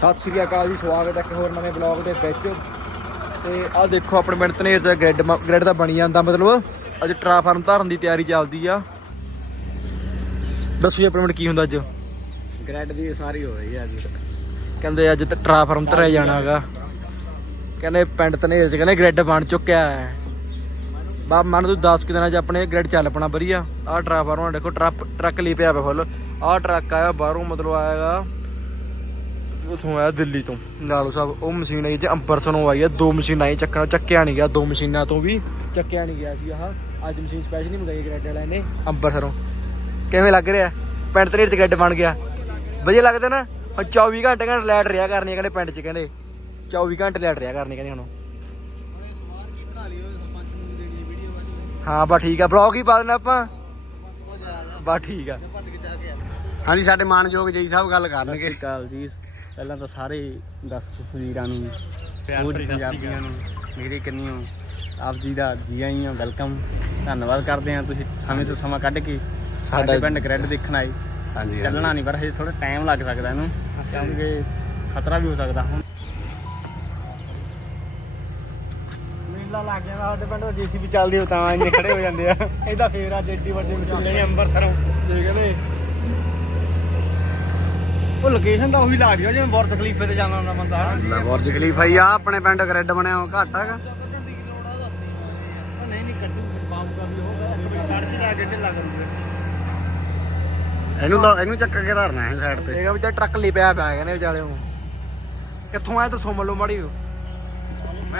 ਸਤਿ ਸ੍ਰੀ ਅਕਾਲ ਜੀ ਸਵਾਗਤ ਹੈ ਇੱਕ ਹੋਰ ਨਵੇਂ ਬਲੌਗ ਦੇ ਵਿੱਚ। ਤੇ ਆਹ ਦੇਖੋ ਆਪਣੇ ਪਿੰਡ ਧਨੇਰ ਦਾ ਗ੍ਰਿਡ ਗ੍ਰਿਡ ਤਾਂ ਬਣੀ ਜਾਂਦਾ ਮਤਲਬ ਅੱਜ ਟਰਾਫਾਰਮ ਧਰਨ ਦੀ ਤਿਆਰੀ ਚੱਲਦੀ ਆ। ਦੱਸੋ ਜੀ ਆਪਣੇ ਪਿੰਡ ਕੀ ਹੁੰਦਾ ਅੱਜ? ਗ੍ਰੈਡ ਦੀ ਸਾਰੀ ਹੋ ਰਹੀ ਹੈ ਅੱਜ। ਕਹਿੰਦੇ ਅੱਜ ਤੇ ਟਰਾਫਾਰਮ ਧਰਿਆ ਜਾਣਾਗਾ ਕਹਿੰਦੇ ਪਿੰਡ ਧਨੇਰ ਚ ਕਹਿੰਦੇ ਗ੍ਰਿਡ ਬਣ ਚੁੱਕਿਆ ਹੈ। ਬਾ ਮੰਨ ਤੂੰ 10 ਕਿ ਦਿਨਾਂ ਚ ਆਪਣੇ ਗ੍ਰਿਡ ਚੱਲ ਪਣਾ ਵਧੀਆ। ਆਹ ਟਰਾਫਾਰਮ ਆ ਦੇਖੋ ਟਰੱਕ ਟਰੱਕ ਲਈ ਪਿਆ ਪਿਆ ਫੁੱਲ। ਆਹ ਟਰੱਕ ਆਇਆ ਬਾਹਰੋਂ ਮਤਲਬ ਆਏਗਾ ਉਥੋਂ ਆਇਆ ਦਿੱਲੀ ਤੋਂ ਲਾਲੋ ਸਾਹਿਬ ਉਹ ਮਸ਼ੀਨ ਆਈ ਤੇ ਅੰਬਰਸਰੋਂ ਆਈ ਆ ਦੋ ਮਸ਼ੀਨਾਂ ਆਈ ਚੱਕਣਾ ਚੱਕਿਆ ਨਹੀਂ ਗਿਆ ਦੋ ਮਸ਼ੀਨਾਂ ਤੋਂ ਵੀ ਚੱਕਿਆ ਨਹੀਂ ਗਿਆ ਸੀ ਆਹ ਅੱਜ ਮਸ਼ੀਨ ਸਪੈਸ਼ਲ ਨਹੀਂ ਮੰਗਾਈ ਗ੍ਰੈਡ ਵਾਲਿਆਂ ਨੇ ਅੰਬਰਸਰੋਂ ਕਿਵੇਂ ਲੱਗ ਰਿਹਾ ਪਿੰਡ ਤੇਰੇ ਤੇ ਗ੍ਰੈਡ ਬਣ ਗਿਆ ਵਧੀਆ ਲੱਗਦਾ ਨਾ ਹੁਣ 24 ਘੰਟੇ ਘੰਟੇ ਲਾਈਟ ਰਿਆ ਕਰਨੀ ਆ ਕਹਿੰਦੇ ਪਿੰਡ 'ਚ ਕਹਿੰਦੇ 24 ਘੰਟੇ ਲਾਈਟ ਰਿਆ ਕਰਨੀ ਕਹਿੰਦੇ ਹੁਣ ਹਾਂ ਬਾ ਠੀਕ ਆ ਬਲੌਗ ਹੀ ਪਾ ਦੇਣਾ ਆਪਾਂ ਬਾ ਠੀਕ ਆ ਹਾਂਜੀ ਸਾਡੇ ਮਾਨਯੋਗ ਜੀ ਸਾਹਿਬ ਗੱਲ ਕਰਨਗੇ ਕਾਲ ਜੀ ਪਹਿਲਾਂ ਤਾਂ ਸਾਰੇ ਦਰਸ਼ਕ ਵੀਰਾਂ ਨੂੰ ਹੋਰ ਪੰਜਾਬੀਆਂ ਨੂੰ ਮੇਰੇ ਕੰਨਿਓ ਆਪ ਜੀ ਦਾ ਜੀ ਆਇਆਂ ਵੈਲਕਮ। ਧੰਨਵਾਦ ਕਰਦੇ ਹਾਂ ਤੁਸੀਂ ਸਮੇਂ ਤੋਂ ਸਮਾਂ ਕੱਢ ਕੇ ਸਾਡੇ ਸਾਡਾ ਪਿੰਡ ਗ੍ਰੈਡ ਦੇਖਣ ਆਏ। ਹਾਂਜੀ ਚੱਲਣਾ ਨਹੀਂ ਪਰ ਹਜੇ ਥੋੜਾ ਟਾਈਮ ਲੱਗ ਸਕਦਾ ਇਹਨੂੰ ਕਿਉਂਕਿ ਖਤਰਾ ਵੀ ਹੋ ਸਕਦਾ ਹੁਣ। ਮੇਲਾ ਲੱਗ ਜਾਂਦਾ ਸਾਡੇ ਪਿੰਡ ਦਾ ਜੀਸੀਬੀ ਚੱਲਦੀ ਹੋ ਤਾਂ ਇੰਨੇ ਖੜੇ ਹੋ ਜਾਂਦੇ ਆ। ਇਹਦਾ ਫੇਰ ਅੱਜ ਏਡੀ ਵੱਡੀ ਮਸ਼ੀਨ ਨੇ ਅੰਬਰਸਰੋਂ। ਜੇ ਕਹਿੰਦੇ ਉਹ ਲੋਕੇਸ਼ਨ ਤਾਂ ਉਹੀ ਲਾ ਦਿਓ ਜਿਵੇਂ ਬੁਰਜ ਖਲੀਫੇ ਤੇ ਜਾਣਾ ਹੁੰਦਾ ਬੰਦਾ। ਲੈ ਬੁਰਜ ਖਲੀਫਾ ਹੀ ਆ ਆਪਣੇ ਪਿੰਡ ਗ੍ਰੈਡ ਬਣਿਆ ਉਹ ਘੱਟ ਹੈਗਾ। ਨਹੀਂ ਨਹੀਂ ਕੱਢੂ ਪਾਉਂਗਾ ਵੀ ਹੋਗਾ ਕੱਢ ਲਾ ਕੇ ਢਿੱਲਾ ਕਰੂਗਾ ਇਹਨੂੰ ਤਾਂ ਇਹਨੂੰ ਚੱਕ ਕੇ ਧਰਨਾ ਹੈ ਸਾਈਡ ਤੇ। ਇਹਗਾ ਵਿੱਚ ਟਰੱਕ ਲਈ ਪਿਆ ਪਿਆ ਕਹਿੰਦੇ ਵਿਚਾਲੇ ਨੂੰ। ਕਿੱਥੋਂ ਆਇਆ ਤੂੰ ਸੁਣ ਲਓ ਮਾੜੀ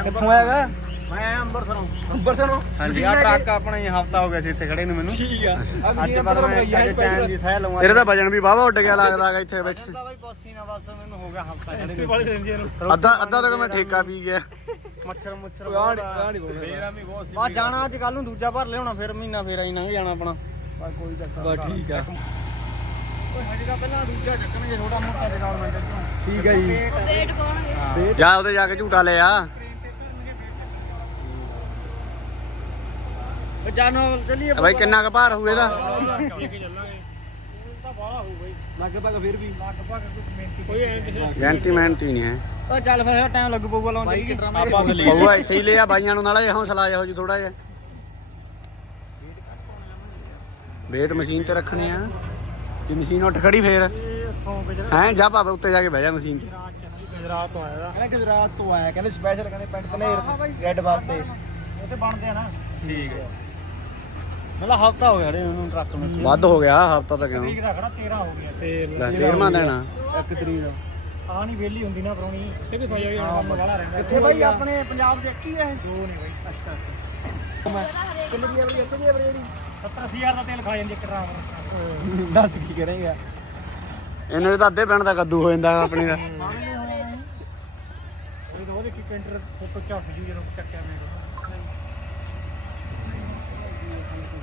ਕਿੱਥੋਂ ਆਇਆਗਾ ਮੈਂ ਅੰਬਰਸਰੋਂ। ਅੰਬਰਸਰੋਂ? ਹਾਂਜੀ ਆ ਟਰੱਕ ਆਪਣਾ ਹੀ ਹਫਤਾ ਹੋ ਗਿਆ ਸੀ ਇੱਥੇ ਖੜੇ ਨੂੰ ਮੈਨੂੰ। ਠੀਕ ਆ। ਅੱਜ ਪਰ ਮੈਂ ਅੱਜ ਚੈਨ ਦੀ ਸਹਿ ਲਵਾਂ ਤੇਰੇ ਤਾਂ ਵਜਨ ਵੀ ਬਾਵਾ ਉੱਡ ਗਿਆ ਲੱਗਦਾ ਹੈਗਾ ਇੱਥੇ ਬੈਠੇ ਬਾਈ ਬੋਸੀ ਨਾ ਬਸ ਮੈਨੂੰ ਹੋ ਗਿਆ ਹਫਤਾ ਖੜੇ ਨੂੰ। ਅੱਧਾ ਅੱਧਾ ਤੱਕ ਮੈਂ ਠੇਕਾ ਪੀ ਗਿਆ। ਮੱਛਰ ਮੁੱਛਰ ਆ। ਨਹੀਂ ਬੋਲਦਾ। ਫੇਰ ਵੀ ਬਹੁਤ ਸੀ। ਆ ਜਾਣਾ ਅੱਜ ਕੱਲ ਨੂੰ ਦੂਜਾ ਭਰ ਲਿਆਉਣਾ ਫਿਰ ਮਹੀਨਾ ਫੇਰ ਆਈ ਲੰਘ ਜਾਣਾ ਆਪਣਾ। ਬਸ ਕੋਈ ਚੱਕਰ ਬਾ ਠੀਕ ਆ। ਕੋਈ ਹਜੇ ਤਾਂ ਪਹਿਲਾਂ ਦੂਜਾ ਚੱਕਣਗੇ ਥੋੜਾ ਮੋਟਾ ਡਿਵੈਲਪਮੈਂਟ ਚੋਂ। ਠੀਕ ਆ ਜੀ। ਵੇਟ ਪਾਉਣਗੇ ਜਾ ਉਹਦੇ ਜਾ ਕੇ ਝੂਟਾ ਲੈ ਆ ਜਾਨੋ ਚੱਲੀਏ ਬਾਈ ਕਿੰਨਾ ਕੁ ਭਾਰ ਹੋਊ ਇਹਦਾ? ਲਗਭਗ ਫਿਰ ਵੀ। ਗੈਂਟੀ ਮਿਹਨਤੀ ਨਹੀਂ ਹੈ। ਉਹ ਚੱਲ ਫਿਰ ਟਾਈਮ ਲੱਗੂ ਪਊਗਾ ਲਾਉਣ ਦੀ ਪਊਆ ਇੱਥੇ ਹੀ ਲਿਆ ਬਾਈਆਂ ਨੂੰ ਨਾਲੇ ਹੌਸਲਾ ਇਹੋ ਜੀ ਥੋੜਾ ਜਿਹਾ। ਵੇਟ ਮਸ਼ੀਨ ਤੇ ਰੱਖਣੇ ਆ। ਜੇ ਮਸ਼ੀਨ ਉੱਠ ਖੜੀ ਫੇਰ। ਹੈਂ ਜਾ ਬਾਬਾ ਉੱਤੇ ਜਾ ਕੇ ਬਹਿ ਜਾ ਮਸ਼ੀਨ ਤੇ। ਗੁਜਰਾਤ ਤੋਂ ਆਇਆ। ਕਹਿੰਦੇ ਗੁਜਰਾਤ ਤੋਂ ਆਇਆ ਕਹਿੰਦੇ ਸਪੈਸ਼ਲ ਕਹਿੰਦੇ ਪਿੰਡ ਤਨੇਰ ਰੈੱਡ ਵਾਸਤੇ ਉਹ ਤੇ ਬਣਦੇ ਆ ਨਾ। ਠੀਕ ਹੈ। ਮਤਲਬ ਹਫਤਾ ਹੋ ਗਿਆ ਰੇ ਉਹਨੂੰ ਟਰੱਕ ਨੂੰ ਵੱਧ ਹੋ ਗਿਆ ਹਫਤਾ ਤਾਂ ਕਿਉਂ? ਤਰੀਕ ਰੱਖਣਾ 13 ਹੋ ਗਿਆ। ਫੇਰ ਲੈ 13ਵਾਂ ਦੇਣਾ ਇੱਕ ਤਰੀਕ ਆ। ਨਹੀਂ ਵੇਲੀ ਹੁੰਦੀ ਨਾ ਪਰੋਣੀ। ਤੇ ਵੀ ਥਾਇਆ ਗਿਆ ਕੰਮ ਵਾਲਾ ਰਹਿੰਦਾ। ਕਿੱਥੇ ਬਾਈ ਆਪਣੇ ਪੰਜਾਬ ਦੇ ਇੱਕ ਹੀ ਹੈ ਦੋ ਨਹੀਂ ਬਾਈ ਅੱਛਾ ਕਿੰਨੀ ਦੀ ਐਵਰੇਜ ਕਿੰਨੀ ਐਵਰੇਜ 70000 ਦਾ ਤੇਲ ਖਾ ਜਾਂਦੀ ਇੱਕ ਟਰਾਮ ਦੱਸ ਕੀ ਕਰੇਗਾ? ਇਹਨਾਂ ਦੇ ਤਾਂ ਅੱਧੇ ਪਿੰਡ ਦਾ ਕੱਦੂ ਹੋ ਜਾਂਦਾ ਆਪਣੀ ਦਾ। ਉਹ ਉਹਦੇ ਕੀ ਕੈਂਟਰ ਫੋਟੋ ਝੱਟ ਜੀ ਜਦੋਂ ਚੱਕਿਆ ਮੈਂ।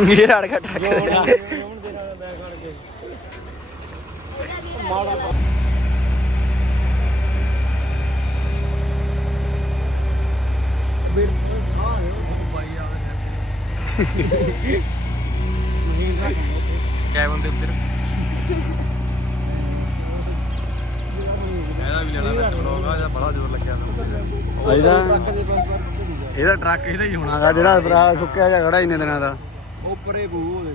ਇਹ ਰੜ ਘਟ ਕੈਬਨ ਦੇ ਉੱਤੇ ਇਹਦਾ ਵੀ ਲੈਣਾ ਵਿੱਚ ਬੜਾ ਜ਼ੋਰ ਲੱਗਿਆ ਇਹਦਾ ਇਹਦਾ ਟਰੱਕ ਇਹਦਾ ਹੀ ਹੋਣਾਗਾ ਜਿਹੜਾ ਭਰਾ ਸੁੱਕਿਆ ਜਿਹਾ ਖੜਾ ਇੰਨੇ ਦਿਨਾਂ ਦਾ। ਉੱਪਰੇ ਬੂ ਉਹਦੇ।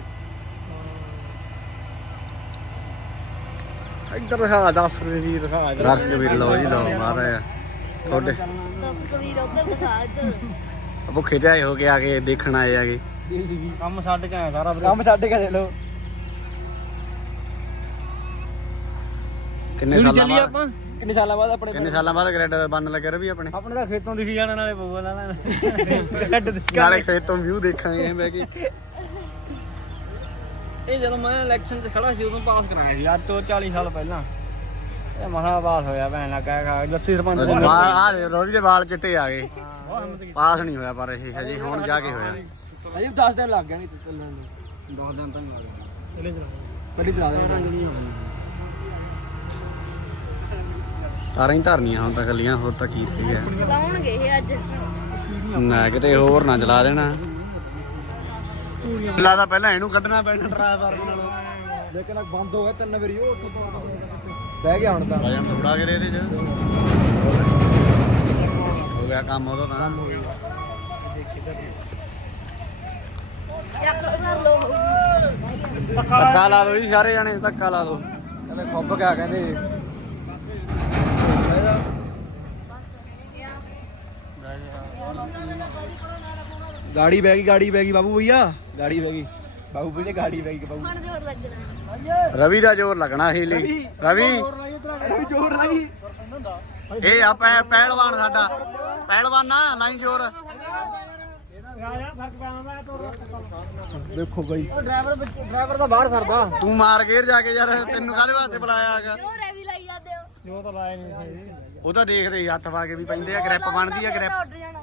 ਇੱਧਰ ਦਿਖਾ 10 ਰੁਪਏ ਦੀ ਦਿਖਾ ਦਰਸ਼ਕ ਵੀਰ ਲਓ ਜੀ ਲਓ ਮਹਾਰਾਜ। ਤੁਹਾਡੇ। ਦੱਸ ਕਦੀ ਉੱਧਰ ਦਿਖਾ ਇੱਧਰ। ਭੁੱਖੇ ਤੇ ਆਏ ਹੋ ਕੇ ਆ ਕੇ ਦੇਖਣ ਆਏ ਆਗੇ ਕੰਮ ਛੱਡ ਕੇ ਆਇਆ ਸਾਰਾ ਵੀਰੇ। ਕੰਮ ਛੱਡ ਕੇ ਚਲੋ। ਕਿੰਨੇ ਸਾਲਾਂ ਬਾਅਦ? ਆਪਾਂ? ਕਿੰਨੇ ਸਾਲਾਂ ਬਾਅਦ ਆਪਣੇ ਕਿੰਨੇ ਸਾਲਾਂ ਬਾਅਦ ਗ੍ਰੈਡ ਬੰਦ ਲੱਗਿਆ ਰਵੀ ਆਪਣੇ? ਆਪਣੇ ਤਾਂ ਖੇਤੋਂ ਦਿਖੀ ਜਾਣ ਨਾਲੇ ਪਊਗਾ ਨਾਲੇ ਕੱਢ ਦੇ ਨਾਲੇ ਖੇਤੋਂ ਵਿਊ ਦੇਖਾਂਗੇ ਐਂ ਬਹਿ ਕੇ। ਇਹ ਜਦੋਂ ਮੈਂ ਇਲੈਕਸ਼ਨ 'ਚ ਖੜਾ ਸੀ ਉਦੋਂ ਪਾਸ ਕਰਾਇਆ ਸੀ। ਅੱਜ ਤੋਂ 40 ਸਾਲ ਪਹਿਲਾਂ। ਇਹ ਮਹਾ ਪਾਸ ਹੋਇਆ ਭੈਣ ਕਹਿ ਖਾ ਜੱਸੀ ਸਰਪੰਚ ਆ ਦੇ ਰੋਵੀ ਦੇ ਵਾਲ ਚਿੱਟੇ ਆ ਗਏ। ਪਾਸ ਨਹੀਂ ਹੋਇਆ ਪਰ ਇਹ ਹਜੇ ਹੁਣ ਜਾ ਕੇ ਹੋਇਆ। ਅਜੇ 10 ਦਿਨ ਲੱਗ ਗਏ ਨਹੀਂ ਚੱਲਣ ਨੂੰ। ਦੋ ਦਿਨ ਤਾਂ ਨਹੀਂ ਪਹਿਲੀ ਚਲਾ ਦੇ ਤਾਰਾਂ ਹੀ ਧਰਨੀਆਂ ਹੁਣ ਤਾਂ ਕੱਲੀਆਂ ਹੋਰ ਤਾਂ ਕੀ ਰਹੀ ਗਿਆ ਲਾਉਣਗੇ ਇਹ ਅੱਜ। ਨਾ ਕਿਤੇ ਹੋਰ ਨਾ ਚਲਾ ਦੇਣਾ। ਲੱਗਦਾ ਪਹਿਲਾਂ ਇਹਨੂੰ ਕੱਢਣਾ ਪੈਣਾ ਡਰਾਈਵਰ ਨਾਲੋਂ। ਲੇਕਿਨ ਬੰਦ ਹੋ ਗਿਆ ਤਿੰਨ ਵਾਰੀ ਉਹ ਉੱਥੋਂ ਬਹਿ ਗਿਆ ਹੁਣ ਤਾਂ। ਵਜਨ ਥੋੜਾ ਕਰੇ ਇਹਦੇ ਚ। ਹੋ ਗਿਆ ਕੰਮ ਉਹਦਾ ਤਾਂ। ਲੋ ਧੱਕਾ ਲਾ ਦੋ ਜੀ ਸਾਰੇ ਜਣੇ ਧੱਕਾ ਲਾ ਦੋ। ਕਹਿੰਦੇ ਖੁੱਬ ਗਿਆ ਕਹਿੰਦੇ ਗਾੜੀ ਬਹਿ ਗਈ ਗਾੜੀ ਬਹਿ ਗਈ। ਬਾਬੂ ਭਈਆ ਗਾੜੀ ਬਹਿ ਗਈ। ਬਾਬੂ ਭਈ ਨੇ ਗਾੜੀ ਬਹਿ ਗਈ ਬਾਬੂ। ਮਨ ਜੋਰ ਲੱਗਣਾ। ਰਵੀ ਦਾ ਜ਼ੋਰ ਲੱਗਣਾ ਲਈ। ਰਵੀ ਵੀ ਜ਼ੋਰ ਲਾਈ। ਇਹ ਆ ਪੈ- ਪਹਿਲਵਾਨ ਸਾਡਾ। ਪਹਿਲਵਾਨ ਨਾ ਲਾਈ ਜ਼ੋਰ। ਦੇਖੋ ਬਈ। ਡਰਾਈਵਰ ਡਰਾਈਵਰ ਤਾਂ ਬਾਹਰ ਫਿਰਦਾ। ਤੂੰ ਮਾਰ ਗੇਰ ਜਾ ਕੇ ਯਾਰ ਤੈਨੂੰ ਕਾਹਦੇ ਵਾਸਤੇ ਬੁਲਾਇਆ ਹੈਗਾ? ਜੋ ਰੈਵੀ ਲਾਈ ਜਾਂਦੇ ਹੋ? ਜੋ ਤਾਂ ਲਾਇਆ ਨਹੀਂ ਸਹੀ ਉਹ ਤਾਂ ਦੇਖਦੇ ਹੀ ਹੱਥ ਪਾ ਕੇ ਵੀ ਪੈਂਦੇ ਆ ਗ੍ਰਿਪ ਬਣਦੀ ਆ ਗ੍ਰਿਪ। ਉੱਡ ਜਾਣਾ। ਸੀ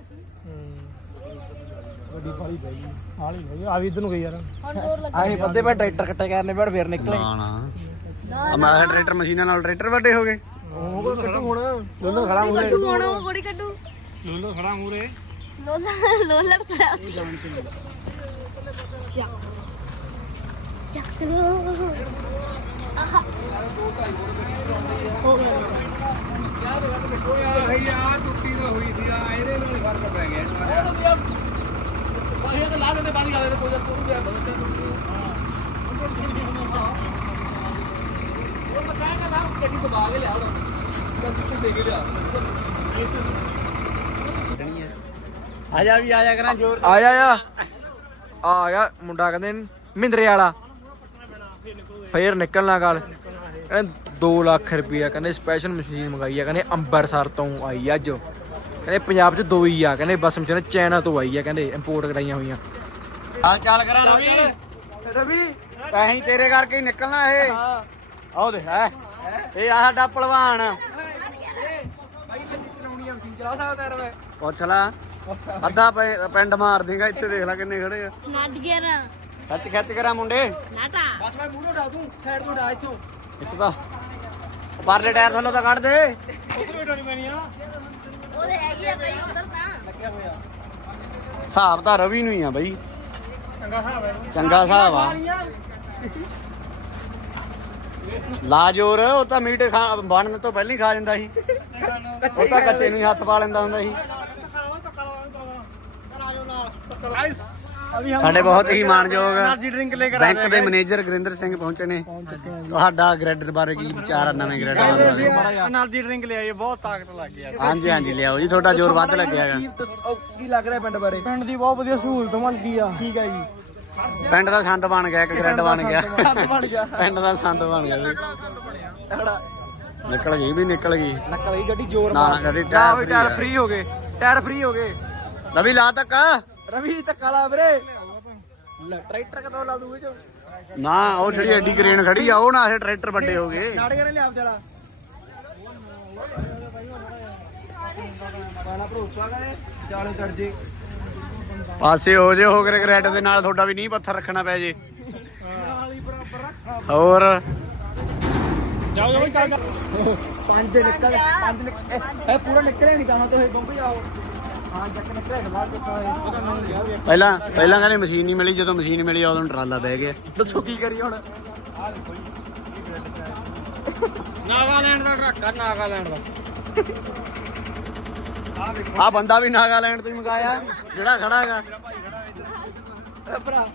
ਵੱਡੀ ਪਾਲੀ ਪਈ ਹਾਲੀ ਪਈ ਆ ਵੀ ਇਧਰ ਨੂੰ ਗਈ ਯਾਰ। ਹੁਣ ਜ਼ੋਰ ਲੱਗ ਆਹੀ ਬੰਦੇ ਪੈ ਟਰੈਕਟਰ ਕੱਟੇ ਕਰਨੇ ਬੜ ਫੇਰ ਨਿਕਲੇ। ਨਾ ਨਾ। ਆ ਮੈਂ ਟਰੈਕਟਰ ਮਸ਼ੀਨਾਂ ਨਾਲ ਟਰੈਕਟਰ ਵੱਡੇ ਹੋ ਗਏ। ਉਹ ਕੱਟੂ ਹੁਣ। ਲੋਲੋ ਖੜਾ ਕੋਈ ਕੱਢੂ ਹੁਣ ਉਹ ਬੜੀ ਕੱਢੂ। ਲੋਲੋ ਖੜਾ ਮੂਰੇ ਲੋਲਾ ਲੋਲੜ ਪਿਆ ਚੱਕ। ਚੱਕ ਲੋ ਆਹਾ। ਹੋ ਗਿਆ। ਆ ਜਾ ਵੀ, ਆ ਜਾ ਕਰਾਂ। ਜ਼ੋਰ ਆ ਜਾ, ਆ ਆ ਗਿਆ ਮੁੰਡਾ ਕਹਿੰਦੇ ਮਹਿੰਦਰੇ ਵਾਲਾ। ਫੇਰ ਨਿਕਲਣਾ ਗੱਲ ਕਹਿੰਦੇ 2 ਲੱਖ ਰੁਪਈਆ ਕਹਿੰਦੇ ਸਪੈਸ਼ਲ ਮਸ਼ੀਨ ਮੰਗਾਈ ਆ, ਕਹਿੰਦੇ ਅੰਬਰਸਰ ਤੋਂ ਆਈ ਅੱਜ। ਕਹਿੰਦੇ ਪੰਜਾਬ 'ਚ ਦੋ ਹੀ ਆ ਕਹਿੰਦੇ ਬਸ ਮਸ਼ੀਨ ਚਾਈਨਾ ਤੋਂ ਆਈ ਆ ਕਹਿੰਦੇ ਇੰਪੋਰਟ ਕਰਾਈਆਂ ਹੋਈਆਂ। ਹਾਲ ਚਾਲ ਕਰਾਂ ਰਵੀ ਰਵੀ। ਤਾਂ ਹੀ ਤੇਰੇ ਕਰਕੇ ਹੀ ਨਿਕਲਣਾ ਇਹ। ਆਓ ਦੇ ਹੈ? ਇਹ ਆ ਸਾਡਾ ਪਹਿਲਵਾਨ। ਮਸ਼ੀਨ ਚਲਾ ਸਕਦਾ ਯਾਰ ਮੈਂ ਪੁੱਛ ਲਾ। ਅੱਧਾ ਪੈ- ਪਿੰਡ ਮਾਰ ਦੇਗਾ ਇੱਥੇ ਦੇਖ ਲੈ ਕਿੰਨੇ ਖੜੇ ਆ। ਨੱਡ ਗਿਆ ਨਾ। ਖੱਚ ਖੱਚ ਕਰਾਂ ਮੁੰਡੇ। ਨਾਟਾ ਬਸ ਮੈਂ ਮੂੰਹ ਉਡਾ ਦੂੰ ਸਾਈਡ ਤੋਂ ਉਡਾ ਇੱਥੋਂ। ਇੱਥੇ ਤਾਂ। ਉਹ ਪਰਲੇ ਟਾਇਰ ਥੱਲੋਂ ਤਾਂ ਕੱਢ ਦੇ। ਉਧਰ ਵੀ ਟੋਣੀ ਪੈਣੀ ਆ। ਉਹਦੇ ਹੈਗੀ ਆ ਕਈ ਉਧਰ ਤਾਂ ਲੱਗਿਆ ਹੋਇਆ ਹਿਸਾਬ ਤਾਂ ਰਵੀ ਨੂੰ ਹੀ ਆ ਬਈ ਚੰਗਾ ਹਿਸਾਬ ਹੈ ਚੰਗਾ ਹਿਸਾਬ ਆ ਲਾ ਜੋਰ ਉਹ ਤਾਂ ਮੀਟ ਖਾ ਬਣਨ ਤੋਂ ਪਹਿਲਾਂ ਹੀ ਖਾ ਜਾਂਦਾ ਸੀ ਉਹ ਤਾਂ ਕੱਚੇ ਨੂੰ ਹੀ ਹੱਥ ਪਾ ਲੈਂਦਾ ਹੁੰਦਾ ਸੀ ਸਾਡੇ ਬਹੁਤ ਹੀ ਮਾਨਯੋਗ ਬੈਂਕ ਦੇ ਮੈਨੇਜਰ ਗੁਰਿੰਦਰ ਸਿੰਘ ਪਹੁੰਚੇ ਨੇ। ਤੁਹਾਡਾ ਗ੍ਰੈਡਰ ਬਾਰੇ ਕੀ ਵਿਚਾਰ ਆ ਨਵੇਂ ਗ੍ਰੈਡਰ ਬਾਰੇ। એનર્ਜੀ ਡਰਿੰਕ ਲਿਆਈਏ ਬਹੁਤ ਤਾਕਤ ਲੱਗ ਹਾਂਜੀ ਹਾਂਜੀ ਲਿਆਓ ਜੀ ਤੁਹਾਡਾ ਜ਼ੋਰ ਵੱਧ ਲੱਗਿਆ ਕੀ ਲੱਗ ਰਿਹਾ ਪਿੰਡ ਬਾਰੇ? ਪਿੰਡ ਦੀ ਬਹੁਤ ਵਧੀਆ ਸਹੂਲਤ ਬਣ ਗਈ ਆ। ਠੀਕ ਆ ਜੀ। ਪਿੰਡ ਦਾ ਸੰਦ ਬਣ ਗਿਆ ਇੱਕ ਗ੍ਰੈਡ ਬਣ ਗਿਆ। ਪਿੰਡ ਦਾ ਸੰਦ ਬਣ ਗਿਆ। ਨਿਕਲ ਗਈ ਵੀ ਨਿਕਲ ਗਈ। ਨਿਕਲ ਗਈ ਗੱਡੀ ਜ਼ੋਰ ਮਾਰ। ਟਾਇਰ ਫ੍ਰੀ ਹੋ ਗਏ ਟਾਇਰ ਫ੍ਰੀ ਹੋ ਗਏ। ਲਵੀ ਲਾ ਤੱਕ। ਰਵੀ ਧੱਕਾ ਲਾ ਵੀਰੇ। ਲੈ ਟਰੈਕਟਰ ਕਦੋਂ ਲਾ ਦੂਗੇ ਚੋ ਨਾ ਉਹ ਜਿਹੜੀ ਐਡੀ ਕ੍ਰੇਨ ਖੜੀ ਆ ਉਹ ਨਾ ਇਹ ਟਰੈਕਟਰ ਵੱਡੇ ਹੋ ਗਏ। ਨਾੜੇ ਕਰੇ ਲਿਆਪ ਚਲਾ। ਪਾਣਾ ਭਰੋਸਾ ਕਰੇ ਜਾਲੇ ਚੜ ਜੇ। ਪਾਸੇ ਹੋ ਜੇ ਹੋ ਕੇ ਗ੍ਰੈਡ ਦੇ ਨਾਲ ਤੁਹਾਡਾ ਵੀ ਨਹੀਂ ਪੱਥਰ ਰੱਖਣਾ ਪੈ ਜੇ। ਹੋਰ? ਜਾਓ ਜਾਓ ਚੱਲ ਪੰਜ ਨਿਕਲ ਪੰਜ ਨਿਕਲ ਇਹ ਪੂਰਾ ਨਿਕਲੇ ਨਹੀਂ ਜਾਣਾ ਤੇ ਬੰਬ ਜਾਓ। ਪਹਿਲਾਂ ਪਹਿਲਾਂ ਕਹਿੰਦੇ ਮਸ਼ੀਨ ਨਹੀਂ ਮਿਲੀ ਜਦੋਂ ਮਸ਼ੀਨ ਮਿਲੀ ਉਦੋਂ ਟਰਾਲਾ ਬਹਿ ਗਿਆ। ਦੱਸੋ ਕੀ ਕਰੀ ਹੁਣ? ਨਾਗਾਲੈਂਡ ਦਾ ਟਰੱਕ ਆ ਨਾਗਾਲੈਂਡ ਦਾ। ਆ ਬੰਦਾ ਵੀ ਨਾਗਾਲੈਂਡ ਤੋਂ ਹੀ ਮੰਗਾਇਆ ਜਿਹੜਾ ਖੜਾ ਹੈਗਾ। ਭਰਾ।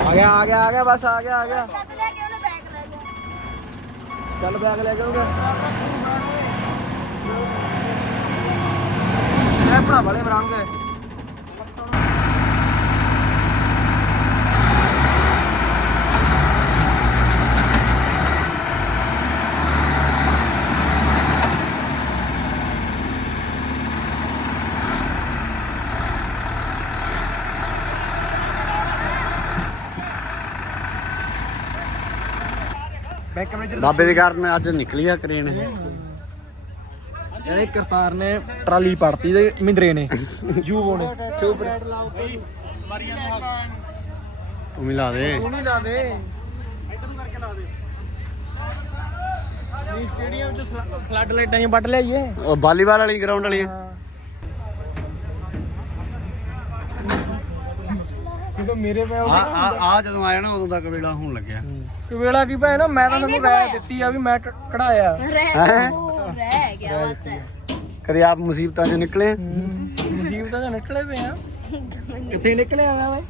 ਆ ਗਿਆ ਆ ਗਿਆ ਆ ਗਿਆ ਬਸ ਆ ਗਿਆ ਆ ਗਿਆ। ਚੱਕ ਲੈ ਕੇ ਉਹਨੇ ਬੈਗ ਲੈ ਲਿਆ ਚੱਲ ਬੈਗ ਲੈ ਜਾਊਗਾ ਇਹ ਬਣਾ ਵਾਲੇ ਬਣਾਉਣਗੇ ਬੈਕ ਮੈਨੇਜਰ ਬਾਬੇ ਦੇ ਕਾਰਨ ਅੱਜ ਨਿਕਲੀ ਆ ਕਰੇਨ। ਇਹ ਜਿਹੜੇ ਕਰਤਾਰ ਨੇ ਟਰਾਲੀ ਪੜਤੀ ਤੇ ਮਿੰਦਰੇ ਨੇ ਜੂਬੋ ਨੇ। ਚੁੱਪ ਤੂੰ ਮਿਲਾ ਦੇ। ਤੂੰ ਨਹੀਂ ਲਾ ਦੇ। ਇੱਧਰ ਨੂੰ ਕਰਕੇ ਲਾ ਦੇ। ਸਟੇਡੀਅਮ ਚ ਫਲੱਡ ਲਾਈਟਾਂ ਹੀ ਵੱਢ ਲਿਆਈਏ। ਉਹ ਵਾਲੀਬਾਲ ਵਾਲੀ ਗਰਾਊਂਡ ਵਾਲੀ ਜਦੋਂ ਮੇਰੇ ਪੈ ਆ ਆ ਆ ਜਦੋਂ ਆਇਆ ਨਾ ਉਦੋਂ ਤੱਕ ਵੇਲਾ ਹੋਣ ਲੱਗਿਆ। ਵੇਲਾ ਕੀ ਭੈਣ ਮੈਂ ਤਾਂ ਤੁਹਾਨੂੰ ਰਾਇ ਦਿੱਤੀ ਆ ਵੀ ਮੈਂ ਕ- ਕਢਾਇਆ। ਰਹਿ ਹੈਂ? ਰਹਿ ਗਿਆ ਬਸ। ਕਦੇ ਆਪ ਮੁਸੀਬਤਾਂ 'ਚ ਨਿਕਲੇ? ਮੁਸੀਬਤਾਂ ਤਾਂ ਨਿਕਲੇ ਪਏ ਆ। ਕਿੱਥੇ ਨਿਕਲਿਆ ਵਾ ਵੇ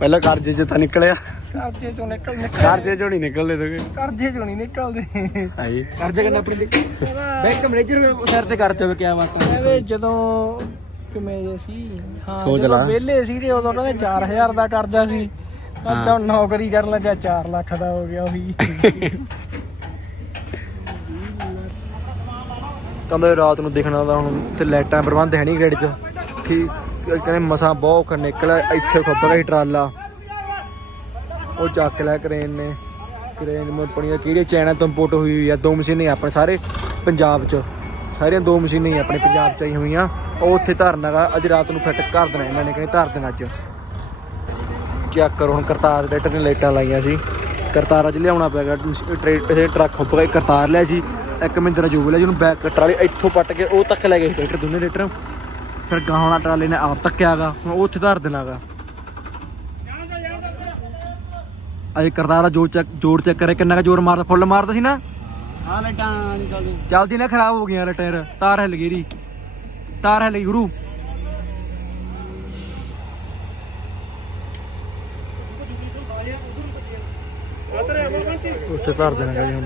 ਪਹਿਲਾਂ ਕਰਜ਼ੇ 'ਚ ਤਾਂ ਨਿਕਲਿਆ। ਕਰਜ਼ੇ ਚੋਂ ਨਿਕਲ ਨਿਕਲ ਕਰਜ਼ੇ 'ਚੋਂ ਨਹੀਂ ਨਿਕਲਦੇ ਤੁਸੀਂ। ਕਰਜ਼ੇ ਚੋਂ ਨਹੀਂ ਨਿਕਲਦੇ। ਆਈ। ਕਰਜ਼ਾ ਕਰਨਾ ਆਪਣੇ ਲਈ ਬੈਂਕ ਮੈਨੇਜਰ ਸਿਰ ਤੇ ਕਰ ਚਵੇ ਕਿਆ ਬਾਤਾਂ। ਇਹਦੇ ਜਦੋਂ ਕਿਵੇਂ ਜੇ ਸੀ? ਹਾਂ ਸੋਚ ਜਦੋਂ ਲਾ। ਵਿਹਲੇ ਸੀ ਤੇ ਉਦੋਂ ਉਹਨਾਂ ਦੇ 4000 ਦਾ ਕਰਜ਼ਾ ਸੀ। ਤਾਂ ਨੌਕਰੀ ਕਰਨ ਲੱਗਿਆ 4 ਲੱਖ ਦਾ ਹੋ ਗਿਆ ਉਹੀ। ਕਹਿੰਦੇ ਰਾਤ ਨੂੰ ਦਿਖਣਾ ਦਾ ਹੁਣ ਤੇ ਲਾਈਟਾਂ ਪ੍ਰਬੰਧ ਹੈ ਨਹੀਂ ਗ੍ਰਿਡ 'ਚ। ਠੀਕ ਕਹਿੰਦੇ ਮਸਾਂ ਬਹੁਤ ਨਿਕਲਿਆ ਇੱਥੇ ਖੁੱਪ ਗਿਆ ਸੀ ਟਰਾਲਾ। ਉਹ ਚੱਕ ਲਿਆ ਕਰੇਨ ਨੇ। ਕਰੇਨ ਮੇ ਆਪਣੀਆਂ ਕਿਹੜੇ ਚਾਈਨਾ ਤੋਂ ਇੰਪੋਰਟ ਹੋਈ ਹੋਈ ਆ ਦੋ ਮਸ਼ੀਨਾਂ ਆਪਣੇ ਸਾਰੇ ਪੰਜਾਬ 'ਚ। ਸਾਰੀਆਂ ਦੋ ਮਸ਼ੀਨਾਂ ਹੀ ਆਪਣੇ ਪੰਜਾਬ 'ਚ ਆਈ ਹੋਈਆਂ। ਉਹ ਉੱਥੇ ਧਰਨਾਗਾ ਅੱਜ ਰਾਤ ਨੂੰ ਫਿੱਟ ਕਰ ਦੇਣਾ ਇਹਨਾਂ ਨੇ, ਕਹਿੰਦੇ ਧਰ ਦੇਣਾ ਅੱਜ। ਚੈੱਕ ਕਰੋ ਹੁਣ ਕਰਤਾਰ ਦੇ ਨੇ ਲਾਈਟਾਂ ਲਾਈਆਂ ਸੀ। ਕਰਤਾਰ ਅੱਜ ਲਿਆਉਣਾ ਪੈਗਾ ਟ੍ਰੇਡ ਤੇ ਟਰੱਕ ਖੁੱਪ ਗਿਆ ਕਰਤਾਰ ਲਿਆ ਸੀ। ਇੱਕ ਮਹਿੰਦਰਾ ਜੂਬ ਲਿਆ ਜਿਹਨੂੰ ਬੈਕ ਟਰਾਲੀ ਇੱਥੋਂ ਪੱਟ ਕੇ ਉਹ ਤੱਕ ਲੈ ਗਏ ਟਰੈਕਟਰ, ਦੋਨੇ ਲੀਟਰ ਫਿਰ ਗਾਹਣਾ ਟਰਾਲੇ ਨੇ ਆਪ ਤੱਕਿਆਗਾ ਹੁਣ ਉਹ ਉੱਥੇ ਧਰ ਦੇਣਾਗਾ ਅਜੇ ਕਰਤਾਰ ਦਾ ਜੋਰ ਚੈੱਕ ਜੋਰ ਚੈੱਕ ਕਰੇ ਕਿੰਨਾ ਕੁ ਜ਼ੋਰ ਮਾਰਦਾ, ਫੁੱਲ ਮਾਰਦਾ ਸੀ ਨਾ? ਆ ਲਾਈਟਾਂ ਨਿਕਲਦੀ ਚੱਲਦੀ ਨਾ ਖਰਾਬ ਹੋ ਗਈਆਂ ਟਾਇਰ ਤਾਰ ਹਿੱਲ ਗਈ ਦੀ ਤਾਰ ਹਿੱਲ ਗਈ ਗੁਰੂ। ਉੱਥੇ ਧਰ ਦੇਣਾ ਕਹਿੰਦੇ ਹੁਣ।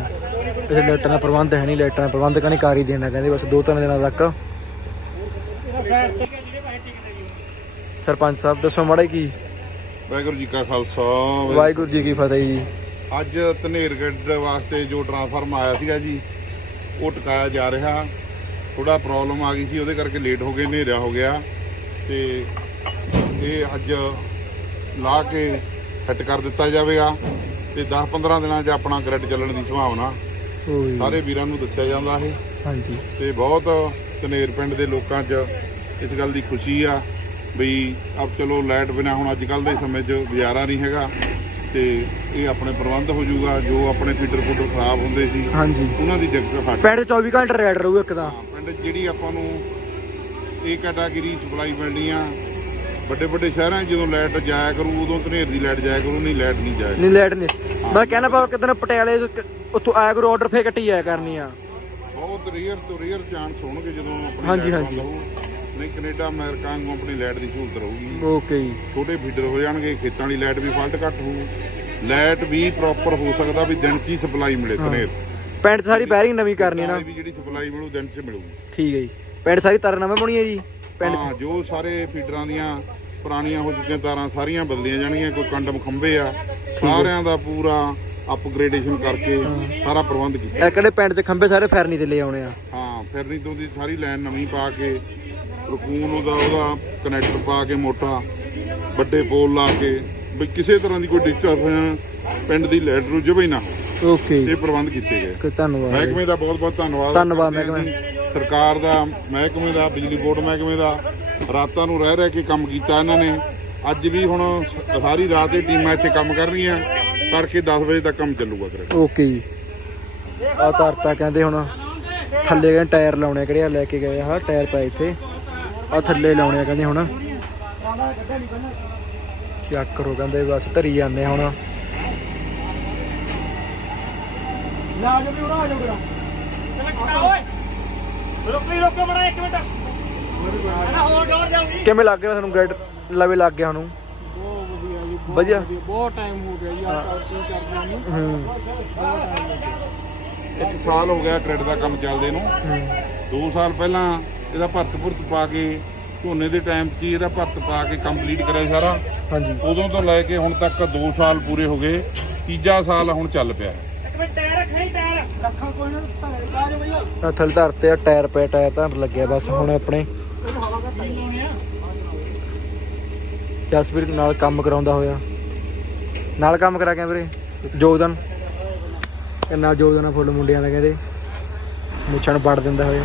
ਇਹ ਲਾਈਟਾਂ ਦਾ ਪ੍ਰਬੰਧ ਹੈ ਨਹੀਂ ਲਾਈਟਾਂ ਦਾ ਪ੍ਰਬੰਧ ਕਹਿੰਦੇ ਕਰ ਹੀ ਦੇਣਾ ਕਹਿੰਦੇ ਬਸ ਦੋ ਤਿੰਨ ਦਿਨਾਂ ਤੱਕ। ਸਰਪੰਚ ਸਾਹਿਬ ਦੱਸੋ ਮਾੜਾ ਕੀ? ਵਾਹਿਗੁਰੂ ਜੀ ਕਾ ਖਾਲਸਾ ਵਾਹਿਗੁਰੂ ਜੀ ਕੀ ਫਤਿਹ ਜੀ। ਅੱਜ ਧਨੇਰਗੜ੍ਹ ਵਾਸਤੇ ਜੋ ਟਰਾਂਸਫਾਰਮ ਆਇਆ ਸੀਗਾ ਜੀ ਉਹ ਟਿਕਾਇਆ ਜਾ ਰਿਹਾ। ਥੋੜਾ ਪ੍ਰੋਬਲਮ ਆ ਗਈ ਸੀ ਉਹਦੇ ਕਰਕੇ ਲੇਟ ਹੋ ਗਏ ਹਨੇਰਾ ਹੋ ਗਿਆ। ਤੇ ਇਹ ਅੱਜ ਲਾ ਕੇ ਫਿੱਟ ਕਰ ਦਿੱਤਾ ਜਾਵੇਗਾ। ਤੇ 10-15 ਦਿਨਾਂ 'ਚ ਆਪਣਾ ਗ੍ਰਿਡ ਚੱਲਣ ਦੀ ਸੰਭਾਵਨਾ ਸਾਰੇ ਵੀਰਾਂ ਨੂੰ ਦੱਸਿਆ ਜਾਂਦਾ ਇਹ। ਹਾਂਜੀ। ਤੇ ਬਹੁਤ ਧਨੇਰ ਪਿੰਡ ਦੇ ਲੋਕਾਂ 'ਚ ਇਸ ਗੱਲ ਦੀ ਖੁਸ਼ੀ ਆ ਬਈ ਅਬ ਚਲੋ ਲਾਈਟ ਬਿਨਾ ਹੁਣ ਅੱਜ ਕੱਲ ਦੇ ਸਮੇਂ 'ਚ ਗੁਜ਼ਾਰਾ ਨਹੀਂ ਹੈਗਾ। ਤੇ ਇਹ ਆਪਣੇ ਪ੍ਰਬੰਧ ਹੋ ਜਾਊਗਾ ਜੋ ਆਪਣੇ ਫੀਡਰ ਫੂਡਰ ਖਰਾਬ ਹੁੰਦੇ ਸੀ ਹਾਂਜੀ। ਉਹਨਾਂ ਦੀ ਦਿੱਕਤ ਹਟ ਪਿੰਡ 'ਚ 24 ਘੰਟੇ ਰੈਡ ਰਹੂ ਇੱਕ ਤਾਂ। ਹਾਂ, ਪਿੰਡ 'ਚ ਜਿਹੜੀ ਆਪਾਂ ਨੂੰ ਇਹ ਕੈਟਾਗਰੀ ਸਪਲਾਈ ਮਿਲਣੀ ਆ ਵੱਡੇ ਵੱਡੇ ਸ਼ਹਿਰਾਂ 'ਚ ਜਦੋਂ ਲਾਈਟ ਜਾਇਆ ਕਰੂ ਉਦੋਂ ਧਨੇਰ ਦੀ ਲਾਈਟ ਜਾਇਆ ਕਰੂ ਨਹੀਂ ਲਾਈਟ ਨਹੀਂ ਜਾਇਆ ਨਹੀਂ ਲਾਈਟ ਨਹੀਂ। ਮੈਂ ਕਹਿੰਦਾ ਪਾ ਕਿਤੇ ਪਟਿਆਲੇ ਤੋਂ ਕ- ਉੱਥੋਂ ਆਇਆ ਕਰੋ ਆਰਡਰ ਫੇਰ ਕੱਟੀ ਆਇਆ ਕਰਨੀ ਆ। ਬਹੁਤ ਰੇਅਰ ਤੋਂ ਰੇਅਰ ਚਾਂਸ ਹੋਣਗੇ ਜਦੋਂ ਆਪਣੀ ਹਾਂਜੀ, light ਹਾਂਜੀ। ਬੰਦ ਹੋਊ। ਨਹੀਂ ਕੈਨੇਡਾ ਅਮਰੀਕਾ ਵਾਂਗੂ ਆਪਣੀ ਲਾਈਟ ਦੀ ਸਹੂਲਤ ਰਹੂਗੀ। ਓਕੇ ਜੀ। ਛੋਟੇ ਫੀਡਰ ਹੋ ਜਾਣਗੇ ਖੇਤਾਂ ਵਾਲੀ ਲਾਈਟ ਵੀ ਫਾਲਟ ਘੱਟ ਹੋਊ। ਲਾਈਟ ਵੀ ਪ੍ਰੋਪਰ ਹੋ ਸਕਦਾ ਵੀ ਦਿਨ 'ਚ ਹੀ ਸਪਲਾਈ ਮਿਲੇ ਧਨੇਰ ਪਿੰਡ 'ਚ ਸਾਰੀ ਬੈਰਿੰਗ ਨਵੀਂ ਕਰਨੀ ਨਾ। ਵੀ ਜਿਹੜੀ ਸਪਲਾਈ ਮਿਲੂ ਦਿਨ 'ਚ ਮਿਲੂਗੀ। ਠੀਕ ਹੈ ਜੀ। ਪਿੰਡ ਸਾਰੀ ਤਾਰਾਂ ਨਵੇਂ ਪਾਉਣੀ ਹੈ ਜੀ 'ਚ। ਹਾਂ ਜੋ ਸਾਰੇ ਫੀਡਰਾਂ ਦੀਆਂ ਪੁਰਾਣੀਆਂ ਹੋ ਚੁੱਕੀਆਂ ਤਾਰਾਂ ਸਾਰੀਆਂ ਬਦਲੀਆਂ ਜਾਣਗੀਆਂ ਕੋਈ ਕੰਡਮ ਖੰਭੇ ਆ ਸਾਰਿਆਂ ਦਾ ਪੂਰਾ ਅਪਗ੍ਰੇਡੇਸ਼ਨ ਕਰਕੇ ਸਾਰਾ ਪ੍ਰਬੰਧ ਕੀਤਾ। ਇਹ ਕਿਹੜੇ ਪਿੰਡ 'ਚ ਖੰਭੇ ਸਾਰੇ ਫੈਰਨੀ ਤੇ ਲੈ ਆਉਣੇ ਆ। ਹਾਂ ਫਿਰਨੀ ਤੋਂ ਦੀ ਸਾਰੀ ਲਾਈਨ ਨਵੀਂ ਪਾ ਕੇ ਰਕੂਨ ਉਹਦਾ ਉਹਦਾ ਕਨੈਕਟਰ ਪਾ ਕੇ ਮੋਟਾ ਵੱਡੇ ਪੋਲ ਲਾ ਕੇ ਵੀ ਕਿਸੇ ਤਰ੍ਹਾਂ ਦੀ ਕੋਈ ਡਿਸਟਰਬੈਂਸ ਪਿੰਡ ਦੀ ਲਾਈਟ ਰੁੱਝ ਵੀ ਨਾ। ਓਕੇ ਇਹ ਪ੍ਰਬੰਧ ਕੀਤੇ ਗਏ। ਕਿ ਧੰਨਵਾਦ। ਮਹਿਕਮੇ ਦਾ ਬਹੁਤ ਬਹੁਤ ਧੰਨਵਾਦ। ਧੰਨਵਾਦ ਮਹਿਕਮੇ। ਸਰਕਾਰ ਦਾ ਮਹਿਕਮੇ ਦਾ ਬਿਜਲੀ ਬੋਰਡ ਮਹਿਕਮੇ ਦਾ ਰਾਤਾਂ ਨੂੰ ਰਹਿ ਰਹਿ ਕੇ ਕੰਮ ਕੀਤਾ ਇਹਨਾਂ ਨੇ। ਅੱਜ ਵੀ ਹੁਣ ਸਾਰੀ ਰਾਤ ਇਹ ਟੀਮਾਂ ਇੱਥੇ ਕੰਮ ਕਰ ਰਹੀਆਂ ਤੜਕੇ 10 ਵਜੇ ਤੱਕ ਕੰਮ ਚੱਲੂਗਾ ਕਰੇ ਓਕੇ ਜੀ। ਆ ਧਰਤਾ ਕਹਿੰਦੇ ਹੁਣ ਥੱਲੇ ਕਹਿੰਦੇ ਟਾਇਰ ਲਾਉਣੇ ਕਿਹੜੇ ਲੈ ਕੇ ਗਏ ਆ ਟਾਇਰ ਪਏ ਇੱਥੇ। ਆ ਥੱਲੇ ਲਾਉਣੇ ਆ ਕਹਿੰਦੇ ਹੁਣ। ਚੈੱਕ ਕਰੋ ਕਹਿੰਦੇ ਬਸ ਧਰੀ ਜਾਂਦੇ ਹੁਣ। ਲਾ ਜੋ ਵੀ ਉਰਾ ਆ ਰੁਕੀ ਰੁਕੋ ਬੜਾ ਮਿੰਟ। ਕਿਵੇਂ ਲੱਗ ਰਿਹਾ ਤੁਹਾਨੂੰ ਗ੍ਰੈਡ ਲਵੇ ਲੱਗ ਗਿਆ ਹੁਣ? ਬਹੁਤ ਵਧੀਆ। ਜੀ ਬਹੁਤ ਵਧੀਆ ਬਹੁਤ ਟਾਈਮ ਹੋ ਗਿਆ ਜੀ ਆ ਕਰਦੇ ਨੂੰ। ਹੂੰ। ਇੱਕ ਸਾਲ ਹੋ ਗਿਆ ਕ੍ਰੈਡਿਟ ਦਾ ਕੰਮ ਚੱਲਦੇ ਨੂੰ। ਹੂੰ। 2 ਸਾਲ ਪਹਿਲਾਂ ਇਹਦਾ ਭਰਤ ਭੁਰਤ ਪਾ ਕੇ ਝੋਨੇ ਦੇ ਟਾਈਮ 'ਚ ਹੀ ਇਹਦਾ ਭਰਤ ਪਾ ਕੇ ਕੰਪਲੀਟ ਕਰਿਆ ਸਾਰਾ। ਹਾਂਜੀ। ਉਦੋਂ ਤੋਂ ਲੈ ਕੇ ਹੁਣ ਤੱਕ 2 ਸਾਲ ਪੂਰੇ ਹੋ ਗਏ। ਤੀਜਾ ਸਾਲ ਹੁਣ ਚੱਲ ਪਿਆ। ਆ ਥੱਲੇ ਧਰਤੇ ਆ ਟਾਇਰ ਪਏ ਟਾਇਰ ਤਾਂ ਲੱਗਿਆ ਬਸ ਹੁਣ ਆਪਣੇ। ਪੀ ਜਸਵੀਰ ਨਾਲ ਕੰਮ ਕਰਾਉਂਦਾ ਹੋਇਆ। ਨਾਲ ਕੰਮ ਕਰਾ ਕੇ ਵੀਰੇ ਜੋਗਦਨ ਕਿੰਨਾ ਜੋਗਦਨ ਆ ਫੁੱਲ ਮੁੰਡਿਆਂ ਦਾ ਕਹਿੰਦੇ। ਮੁੱਛਾਂ ਨੂੰ ਪੜ ਦਿੰਦਾ ਹੋਇਆ।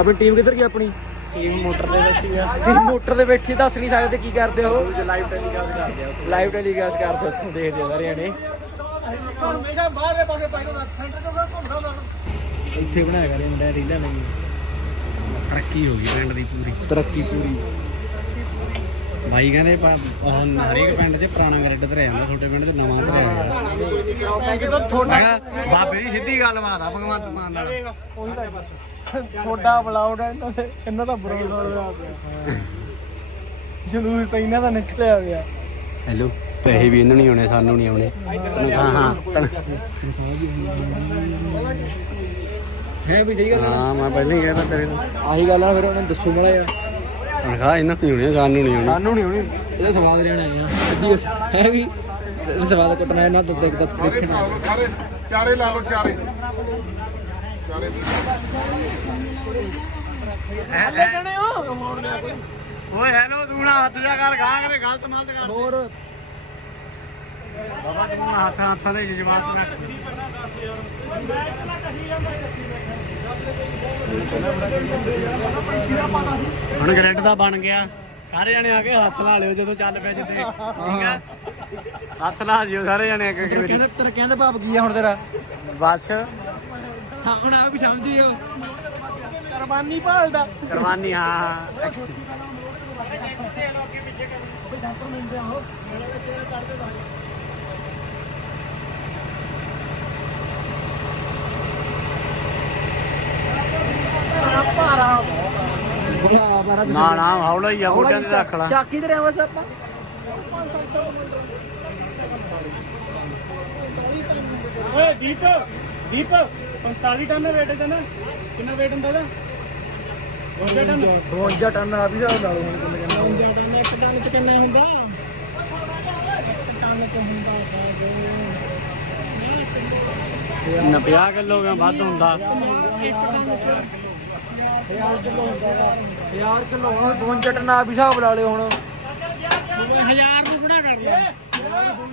ਆਪਣੀ ਟੀਮ ਕਿੱਧਰ ਗਈ ਆਪਣੀ? ਟੀਮ ਮੋਟਰ ਦੇ ਵਿੱਚ ਹੀ ਆ। ਤੁਸੀਂ ਮੋਟਰ ਤੇ ਬੈਠੀ ਦੱਸ ਨਹੀਂ ਸਕਦੇ ਕੀ ਕਰਦੇ ਹੋ ਲਾਈਵ ਟੈਲੀਕਾਸਟ ਕਰਦੇ ਆ ਲਾਈਵ ਟੈਲੀਕਾਸਟ ਕਰਦੇ ਉੱਥੋਂ ਦੇਖਦੇ ਸਾਰਿਆਂ ਨੇ ਹੁਣ ਮੇਗਾ ਬਾਹਰਲੇ ਪਾਸੇ ਪਾਇਨੋ ਦਾ ਸੈਂਟਰ ਤੋਂ ਘੁੰਮਦਾ ਹੁੰਦਾ ਇੱਥੇ ਬਣਾਇਆ ਕਰੇ ਮੁੰਡਾ ਰੀਲਾਂ ਨਹੀਂ ਤਰੱਕੀ ਹੋ ਗਈ ਪਿੰਡ ਦੀ ਪੂਰੀ। ਤਰੱਕੀ ਪੂਰੀ। ਬਾਈ ਕਹਿੰਦੇ ਪਾ- ਹਰੇਕ ਪਿੰਡ 'ਚ ਪੁਰਾਣਾ ਗ੍ਰਿਡ ਤੇ ਰਹਿ ਜਾਂਦਾ ਛੋਟੇ ਪਿੰਡ 'ਚ ਨਵਾਂ ਤੇ ਰਹਿ ਜਾਂਦਾ ਬਾਬੇ ਦੀ ਸਿੱਧੀ ਗੱਲਬਾਤ ਆ ਭਗਵੰਤ ਮਾਨ ਨਾਲ। ਉਹੀ ਤਾਂ ਬਸ। ਥੋੜਾ ਬਲਾਉਡ ਹੈ ਇਹਨਾਂ ਦੇ ਇਹਨਾਂ ਦਾ ਬੁਰਾ ਹੋਇਆ ਪਿਆ ਜਲੂਸ ਤਾਂ ਇਹਨਾਂ ਦਾ ਨਿਕਲਿਆ ਪਿਆ ਹੈਲੋ ਪੈਸੇ ਵੀ ਇਹਨਾਂ ਨਹੀਂ ਆਉਣੇ ਸਾਨੂੰ ਨਹੀਂ ਆਉਣੇ। ਤਨਖਾਹ ਹਾਂ ਹੈ ਵੀ ਸਹੀ ਗੱਲ ਹਾਂ ਮੈਂ ਪਹਿਲਾਂ ਹੀ ਕਹਿਤਾ ਤੇਰੇ ਨੂੰ। ਆਹੀ ਗੱਲ ਆ ਫਿਰ ਉਹਨੇ ਦੱਸੋ ਮੜਾ ਯਾਰ ਤਨਖਾਹ ਇਹਨਾਂ ਨੂੰ ਨਹੀਂ ਆਉਣੀ ਸਾਨੂੰ ਨਹੀਂ ਆਉਣੀ। ਸਾਨੂੰ ਨਹੀਂ ਹੋਣੀ ਇਹਦਾ ਸਵਾਦ ਆਏ ਆ। ਅੱਧੀ ਉਸ ਹੈ ਵੀ ਇਹਦਾ ਸਵਾਦ ਕੱਟਣਾ ਇਹਨਾਂ ਦੱਸ ਦੇਖ ਦੱਸ ਚਾਰੇ ਲਾ ਲਓ ਚਾਰੇ। ਚਾਰੇ ਓਏ ਹੈਲੋ ਤੂੰ ਨਾ ਹੱਥ ਜਾ ਕਰ ਗਾਂ ਕਰੇ ਗਲਤ ਮਲਤ ਕਰ ਹੋਰ। ਬਾਬਾ ਤੂੰ ਨਾ ਹੱਥਾਂ ਹੱਥਾਂ ਦੇ ਜਜ਼ਬਾਤ ਰੱਖ ਹੁਣ ਗ੍ਰਿਡ ਦਾ ਬਣ ਗਿਆ। ਸਾਰੇ ਜਣੇ ਆ ਕੇ ਹੱਥ ਲਾ ਲਿਓ ਜਦੋਂ ਚੱਲ ਪਿਆ ਜਿੱਤੇ ਠੀਕ ਹੈ ਹੱਥ ਲਾ ਜਿਓ ਸਾਰੇ ਜਣੇ ਇੱਕ ਇੱਕ ਵਾਰੀ। ਕਹਿੰਦਾ ਤੇਰਾ ਕਹਿੰਦਾ ਭਾਵ ਕੀ ਆ ਹੁਣ ਤੇਰਾ? ਬਸ। ਹੁਣ ਆ ਵੀ ਸਮਝੀਓ। ਕੁਰਬਾਨੀ ਭਾਲਦਾ। ਕੁਰਬਾਨੀ ਹਾਂ। ਨਾ ਨਾ ਹੌਲਾ ਹੀ ਆ ਗੋਡਿਆਂ ਤੇ ਰੱਖ ਲਾ। ਚਾਕੀ ਤੇ ਬਸ ਆਪਾਂ। ਓਏ ਦੀਪ ਦੀਪ। 45 ਟਨ ਦਾ weight ਹੈ ਨਾ ਕਿੰਨਾ weight ਹੁੰਦਾ ਇਹਦਾ 52 ਟਨ। 52 ਟਨ ਆ ਵੀ ਹਿਸਾਬ ਲਾ ਲਓ ਹੁਣ ਕਿੰਨੇ ਕਹਿੰਦਾ। 52 ਟਨ ਇੱਕ ਟਨ ਚ ਕਿੰਨਾ ਹੁੰਦਾ? ਨਾ 50 ਕਿਲੋ ਕਿਉਂ ਵੱਧ ਹੁੰਦਾ? ਯਾਰ ਕਿਲੋ ਹੁਣ 52 ਟਨ ਆ ਵੀ ਹਿਸਾਬ ਲਾ ਲਿਓ ਹੁਣ। 1000 ਨੂੰ ਬਣਾ ਕਰ ਲਿਆ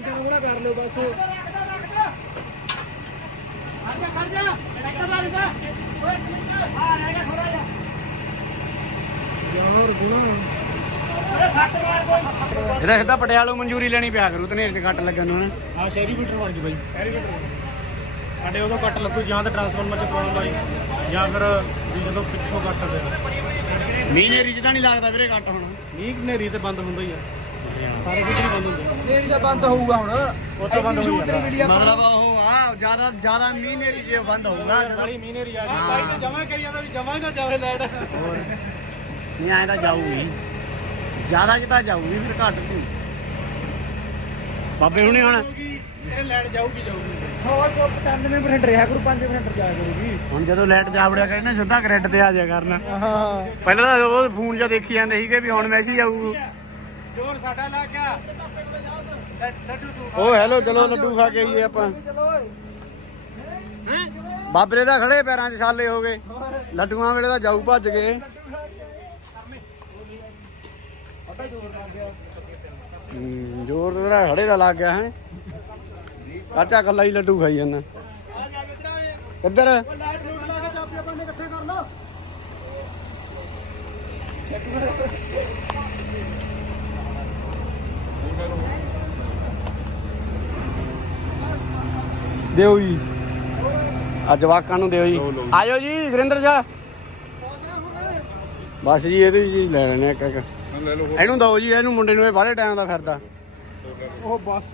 ਪੂਰਾ ਕਰ ਲਿਓ ਬਸ। ਇਹਦਾ ਸਿੱਧਾ ਪਟਿਆਲੋ ਮਨਜ਼ੂਰੀ ਲੈਣੀ ਪਿਆ ਕਰੂ ਤਨੇਰ ਚ ਕੱਟ ਲੱਗਣ ਨੂੰ ਹਾਂ ਸ਼ਹਿਰੀ ਮੀਟਰ ਬਣ ਗਈ ਬਾਈ। ਸ਼ਹਿਰੀ ਮੀਟਰ ਸਾਡੇ ਉਦੋਂ ਕੱਟ ਲੱਗੂ ਜਾਂ ਤਾਂ ਟਰਾਂਸਫਾਰਮਰ 'ਚ ਪ੍ਰੋਬਲਮ ਆਈ ਜਾਂ ਫਿਰ ਵੀ ਜਦੋਂ ਪਿੱਛੋਂ ਕੱਟ ਪਿਆ ਮੀਂਹ ਨੇਰੀ ਚ ਤਾਂ ਨਹੀਂ ਲੱਗਦਾ ਵੀਰੇ ਕੱਟ ਹੁਣ। ਮੀਂਹ ਹਨੇਰੀ ਤੇ ਬੰਦ ਹੁੰਦਾ ਹੀ ਆ। ਸਾਰਾ ਕੁਝ ਨਹੀਂ ਬੰਦ ਹੁੰਦਾ। ਮੇਰੀ ਤਾਂ ਬੰਦ ਹੋਊਗਾ ਹੁਣ। ਉੱਥੇ ਬੰਦ ਹੋ ਜਾਂਦਾ ਮਤਲਬ ਉਹ ਆ ਜ਼ਿਆਦਾ ਜ਼ਿਆਦਾ ਮੀਂਹ ਨੇਰੀ ਜੇ ਬੰਦ ਹੋਊਗਾ ਜਦੋਂ ਸਾਰੀ ਮੀਂਹ ਹਨੇਰੀ ਆ ਗਈ। ਬਾਈ ਨੇ ਜਮਾ ਕਰੀ ਜਾਂਦਾ ਵੀ ਜਮਾ ਹੀ ਨਾ ਜਾਵੇ ਲਾਈਟ ਹੋਰ। ਨਹੀਂ ਤਾਂ ਜਾਊਗੀ। ਜ਼ਿਆਦਾ ਤਾਂ ਜਾਊਗੀ ਫਿਰ ਘੱਟ ਨਹੀਂ ਬਾਬੇ ਹੁਣੇ ਹੁਣ ਇਹ ਲਾਈਟ ਜਾਊਗੀ ਜਾਊਗੀ। ਹੋਰ ਕੋ 95% ਰਿਹਾ ਕਰੂ 5% ਜਾ ਕਰੂਗੀ। ਹੁਣ ਜਦੋਂ ਲਾਈਟ ਜਾਵੜਿਆ ਕਰੇ ਨਾ ਸਿੱਧਾ ਗ੍ਰਿਡ ਤੇ ਆ ਜਾਇਆ ਕਰਨਾ। ਹਾਂ। ਪਹਿਲਾਂ ਤਾਂ ਉਹ ਫੋਨ ਜਾਂ ਦੇਖੀ ਜਾਂਦੇ ਸੀਗੇ ਵੀ ਹੁਣ ਮੈਸੇਜ ਆਊ। ਜੋਰ ਸਾਡਾ ਲਾ ਗਿਆ। ਲੱਡੂ ਉਹ ਹੈਲੋ, ਚਲੋ ਲੱਡੂ ਖਾ ਕੇ ਆਈਏ ਆਪਾਂ। ਬਾਬਰੇ ਦਾ ਖੜੇ ਪੈਰਾਂ 'ਚ, ਛਾਲੇ ਹੋ ਗਏ। ਲੱਡੂਆਂ ਵੇਲੇ ਤਾਂ ਜਾਊ ਭੱਜ ਗਏ। ਜ਼ੋਰ ਤੇਰਾ ਖੜੇ ਦਾ ਲੱਗ ਗਿਆ ਹੈ। ਚਾਚਾ ਕੱਲਾ ਹੀ ਲੱਡੂ ਖਾਈ ਜਾਂਦਾ। ਇੱਧਰ ਲਾਈਟ ਲੂਟ ਲਾ ਕੇ ਚਾਬੀਆਂ ਪਾਣੇ ਇਕੱਠੇ ਕਰ ਲਓ ਦਿਓ ਜੀ। ਆ ਜਵਾਕਾਂ ਨੂੰ ਦਿਓ ਜੀ। ਆਜੋ ਜੀ। ਗੁਰਿੰਦਰ ਸ਼ਾ ਬਸ ਜੀ ਇਹਦੇ ਜੀ ਲੈ ਲੈਣੇ ਇੱਕ ਇੱਕ ਇਹਨੂੰ ਦਿਓ ਜੀ ਇਹਨੂੰ ਮੁੰਡੇ ਨੂੰ ਇਹ ਬਾਹਲੇ ਟਾਈਮ ਦਾ ਫਿਰਦਾ। ਉਹ ਬਸ।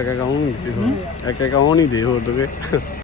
ਇੱਕ ਇੱਕ ਉਹ ਨਹੀਂ ਦੇ ਇੱਕ ਇੱਕ ਦੋਗੇ